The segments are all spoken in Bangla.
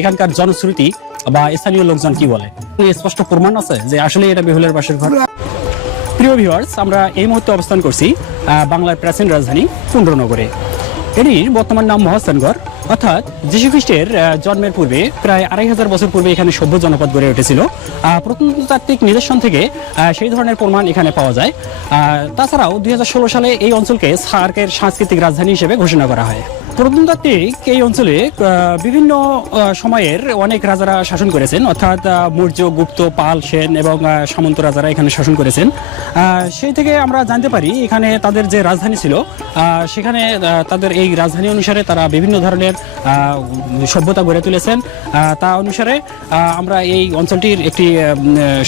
এখানকার জনশ্রুতি বা স্থানীয় লোকজন কি বলে, স্পষ্ট প্রমাণ আছে যে আসলে এটা বেহুলার বাসর ঘর। প্রিয় ভিউয়ার্স, আমরা এই মুহূর্তে অবস্থান করছি বাংলার প্রাচীন রাজধানী পুণ্ড্রনগরে। এটির বর্তমান নাম মহাস্থানগড়, অর্থাৎ যীশু খ্রিস্টের জন্মের পূর্বে প্রায় 2500 বছর পূর্বে এখানে সভ্য জনপদ গড়ে উঠেছিল। প্রত্নতাত্ত্বিক নিদর্শন থেকে সেই ধরনের প্রমাণ এখানে পাওয়া যায়। তাছাড়াও 2016 সালে এই অঞ্চলকে সার্কের সাংস্কৃতিক রাজধানী হিসেবে ঘোষণা করা হয়। প্রত্নতাত্ত্বিক এই অঞ্চলে বিভিন্ন সময়ের অনেক রাজারা শাসন করেছেন, অর্থাৎ মৌর্য, গুপ্ত, পাল, সেন এবং সামন্ত রাজারা এখানে শাসন করেছেন। সেই থেকে আমরা জানতে পারি এখানে তাদের যে রাজধানী ছিল, সেখানে তাদের এই রাজধানী অনুসারে তারা বিভিন্ন ধরনের সভ্যতা গড়ে তুলেছেন। তা অনুসারে আমরা এই অঞ্চলটির একটি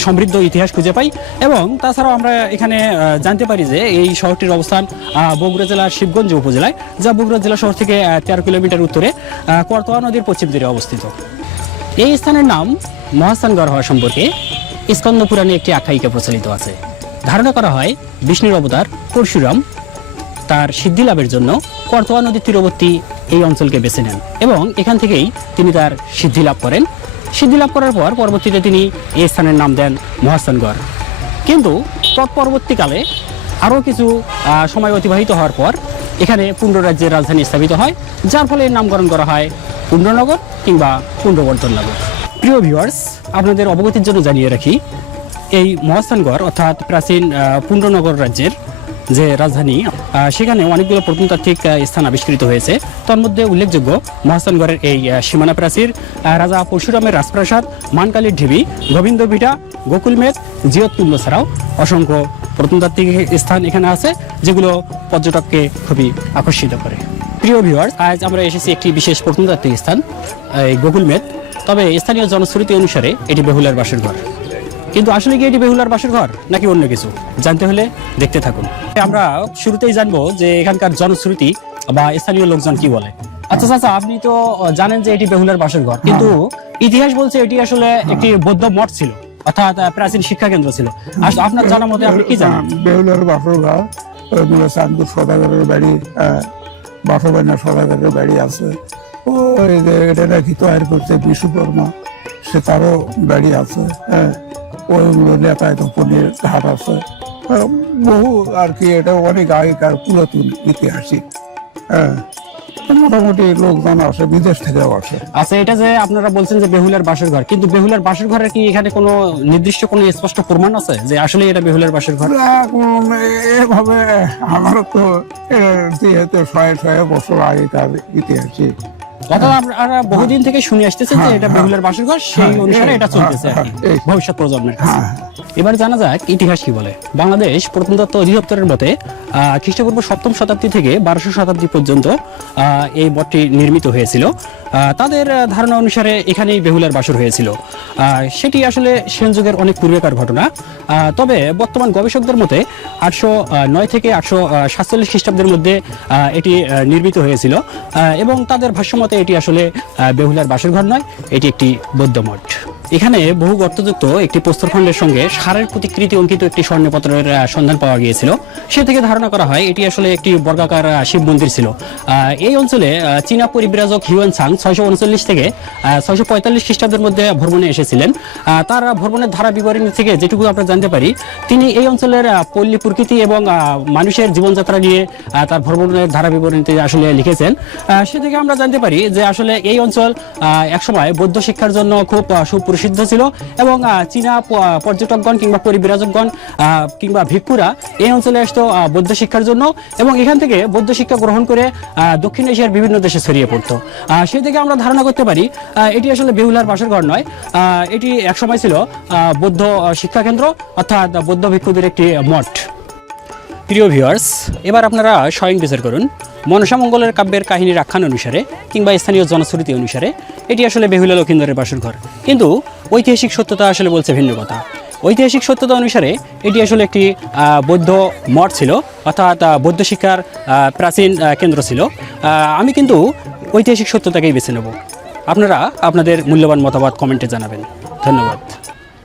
সমৃদ্ধ ইতিহাস খুঁজে পাই। এবং তাছাড়াও আমরা এখানে জানতে পারি যে এই শহরটির অবস্থান বগুড়া জেলার শিবগঞ্জ উপজেলায়, যা বগুড়া জেলা শহর থেকে 13 কিলোমিটার উত্তরে করতোয়া নদীর পশ্চিম তীরে অবস্থিত। এই স্থানের নাম মহাস্থানগড় হওয়া সম্পর্কে স্কন্দ পুরাণে একটি আখ্যায়িকা প্রচলিত আছে। ধারণা করা হয় বিষ্ণুর অবতার পরশুরাম তার সিদ্ধি লাভের জন্য করতোয়া নদীর তীরবর্তী এই অঞ্চলকে বেছে নেন এবং এখান থেকেই তিনি তার সিদ্ধি লাভ করেন। সিদ্ধি লাভ করার পর পরবর্তীতে তিনি এই স্থানের নাম দেন মহাস্থানগড়। কিন্তু তৎপরবর্তীকালে আরও কিছু সময় অতিবাহিত হওয়ার পর এখানে পুণ্ড্র রাজ্যের রাজধানী স্থাপিত হয়, যার ফলে এর নামকরণ করা হয় পুণ্ড্রনগর কিংবা পুণ্ড্রবর্ধননগর। প্রিয় ভিউয়ার্স, আপনাদের অবগতির জন্য জানিয়ে রাখি, এই মহাস্থানগড় অর্থাৎ প্রাচীন পুণ্ড্রনগর রাজ্যের যে রাজধানী, সেখানে অনেকগুলো প্রত্নতাত্ত্বিক স্থান আবিষ্কৃত হয়েছে। তন্মধ্যে উল্লেখযোগ্য মহাস্থানগড়ের এই সীমানা প্রাচীর, রাজা পরশুরামের রাজপ্রাসাদ, মানকালীর ঢিবি, গোবিন্দ ভিটা, গোকুলমেদ, জিয়ততুল্য ছাড়াও অসংখ্য প্রত্নতাত্ত্বিক স্থান এখানে আছে, যেগুলো পর্যটককে খুবই আকর্ষিত করে। প্রিয় ভিউয়ার্স, আজ আমরা এসেছি একটি বিশেষ প্রত্নতাত্ত্বিক স্থান, এই গোকুলমেদ। তবে স্থানীয় জনশ্রুতি অনুসারে এটি বেহুলার বাসর ঘর। কিন্তু আসলে কি এটি বেহুলার বাসর ঘর নাকি অন্য কিছু, জানতে হলে দেখতে থাকুন। আমরা শুরুতেই জানবো যে এখানকার জনশ্রুতি বা স্থানীয় লোকজন কি বলে। আচ্ছা চাচা, আপনি তো জানেন যে এটি বেহুলার বাসর ঘর, কিন্তু ইতিহাস বলছে এটি আসলে একটি বৌদ্ধ মঠ ছিল, অর্থাৎ প্রাচীন শিক্ষা কেন্দ্র ছিল। আপনার জানা মতে আপনি কি জানেন? বেহুলার বাসর ঘর চাঁদপুর সদাগরের বাড়ি, বাসবাইনা সদাগরের বাড়ি আছে। ও এটা নাকি তৈরি করছে বিশ্বকর্মা, সে তারও বাড়ি আছে। হ্যাঁ, ওইগুলো নেতায় পনির ঘাট আছে, বহু আর কি। এটা অনেক আগেকার পুরাতন ঐতিহাসিক। হ্যাঁ, মোটামুটি লোকজন আসে, বিদেশ থেকেও আসে। আচ্ছা, এটা যে আপনারা বলছেন যে বেহুলার বাসর ঘর, কিন্তু বেহুলার বাসর ঘরের কি এখানে কোনো নির্দিষ্ট কোনো স্পষ্ট প্রমাণ আছে যে আসলে এটা বেহুলার বাসর ঘর? এভাবে আমারও তো যেহেতু 100 বছর আগেকার ইতিহাসিক, অর্থাৎ আপনারা বহুদিন থেকে শুনে আসতেছেন যে এটা বেহুলার বাসর ঘর, সেই অনুসারে এটা চলতেছে ভবিষ্যৎ প্রজন্মের কাছে। এবার জানা যাক ইতিহাস কি বলে। বাংলাদেশ প্রত্নতত্ত্ব অধিদপ্তরের মতে খ্রিস্টপূর্ব 7ম শতাব্দী থেকে 1200 শতাব্দী পর্যন্ত এই মঠটি নির্মিত হয়েছিল। তাদের ধারণা অনুসারে এখানেই বেহুলার বাসর হয়েছিল। সেটি আসলে সেন যুগের অনেক পূর্বেকার ঘটনা। তবে বর্তমান গবেষকদের মতে 809 থেকে 847 খ্রিস্টাব্দের মধ্যে এটি নির্মিত হয়েছিল এবং তাদের ভাষ্যমতে এটি আসলে বেহুলার বাসর ঘর নয়, এটি একটি বৌদ্ধ মঠ। এখানে বহু গর্তযুক্ত একটি প্রস্তরখণ্ডের সঙ্গে ষাঁড়ের প্রতিকৃতি অঙ্কিত একটি স্বর্ণপত্রের সন্ধান পাওয়া গিয়েছিল। সে থেকে ধারণা করা হয় এটি আসলে একটি বর্গাকার শিব মন্দির ছিল। এই অঞ্চলে চীনা পরিব্রাজক হিউয়েন সাং 639 থেকে 645 খ্রিস্টাব্দের মধ্যে ভ্রমণে এসেছিলেন। তার ভ্রমণের ধারা বিবরণী থেকে যেটুকু আমরা জানতে পারি, তিনি এই অঞ্চলের পল্লী প্রকৃতি এবং মানুষের জীবনযাত্রা নিয়ে তার ভ্রমণের ধারা বিবরণীতে আসলে লিখেছেন। সে থেকে আমরা জানতে পারি যে আসলে এই অঞ্চল একসময় বৌদ্ধ শিক্ষার জন্য খুব সুপ্রসিদ্ধ ছিল এবং চীনা পর্যটকগণ কিংবা পরিব্রাজকগণ কিংবা ভিক্ষুরা এই অঞ্চলে আসতো বৌদ্ধ শিক্ষার জন্য এবং এখান থেকে বৌদ্ধ শিক্ষা গ্রহণ করে দক্ষিণ এশিয়ার বিভিন্ন দেশে ছড়িয়ে পড়তো। সেই থেকে আমরা ধারণা করতে পারি এটি আসলে বেহুলার বাসর ঘর নয়, এটি একসময় ছিল বৌদ্ধ শিক্ষা কেন্দ্র, অর্থাৎ বৌদ্ধ ভিক্ষুদের একটি মঠ। প্রিয় ভিউয়ার্স, এবার আপনারা স্বয়ং বিচার করুন। মনসামঙ্গলের কাব্যের কাহিনীর আখ্যান অনুসারে কিংবা স্থানীয় জনশ্রুতি অনুসারে এটি আসলে বেহুলা লক্ষিন্দরের বাসর ঘর, কিন্তু ঐতিহাসিক সত্যতা আসলে বলছে ভিন্ন কথা। ঐতিহাসিক সত্যতা অনুসারে এটি আসলে একটি বৌদ্ধ মঠ ছিল, অর্থাৎ বৌদ্ধ শিক্ষার প্রাচীন কেন্দ্র ছিল। আমি কিন্তু ঐতিহাসিক সত্যতাকেই বেছে নেব। আপনারা আপনাদের মূল্যবান মতামত কমেন্টে জানাবেন। ধন্যবাদ।